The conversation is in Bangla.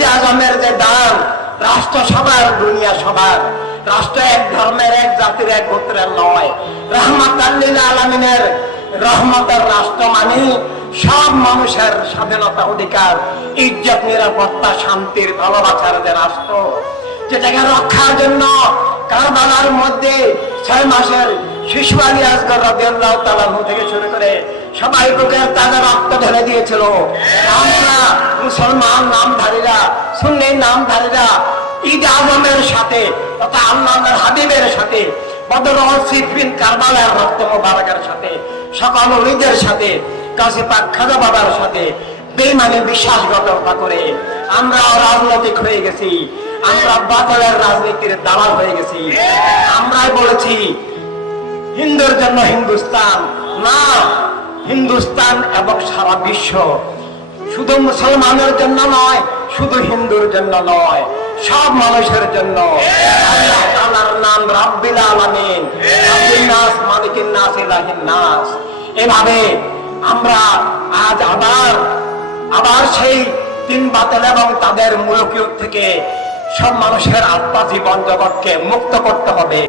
ঈদ আজমের যে দান, রাষ্ট্র সবার, দুনিয়া সবার, রাষ্ট্র এক ধর্মের, এক জাতির, এক গোত্রের নয়, রহমাতাল লিল আলামিনের রহমতের রাষ্ট্র মানে সব মানুষের স্বাধীনতা, অধিকার, ইজ্জত, নিরাপত্তা, শান্তির, ভালোবাসার যে রাষ্ট্র, যেটাকে রক্ষার জন্য কারবালার মধ্যে 6 মাসের শিশু আলী আসগর রাদিয়াল্লাহু তাআলা থেকে শুরু করে সবাই বুকের তাজা রক্ত ঢেলে দিয়েছিল। আমরা মুসলমান নামধারীরা, সুন্নি নামধারীরা ঈদ আজমের সাথে তথা আল্লাহর হাবিবের সাথে, বদর ও সিফিন, কারবালার রক্ত মোবারকের সাথে, সকল ওলিদের সাথে, কাজী পাক খাজা বাবার সাথে বেঈমানি বিশ্বাসঘাতকতা করে আমরা রাজনৈতিক হয়ে গেছি, আমরা বাতিলের রাজনীতির দালাল হয়ে গেছি। আমরাই বলেছি হিন্দুর জন্য হিন্দুস্তান না, হিন্দুস্তান এবং সারা বিশ্ব, শুধু মুসলমানের জন্য নয়, শুধু হিন্দুর জন্য নয়, সব মানুষের জন্য। আল্লাহ তাআলার নাম রাব্বিল আলামিন, রাব্বিন নাস, মালিকিন নাস, ইলাহিন নাস। এভাবে আমরা আজ আবার সেই তিন বাতিল এবং তাদের মূলকীয় থেকে সব মানুষের আত্মা, জীবন জগৎকে মুক্ত করতে হবে।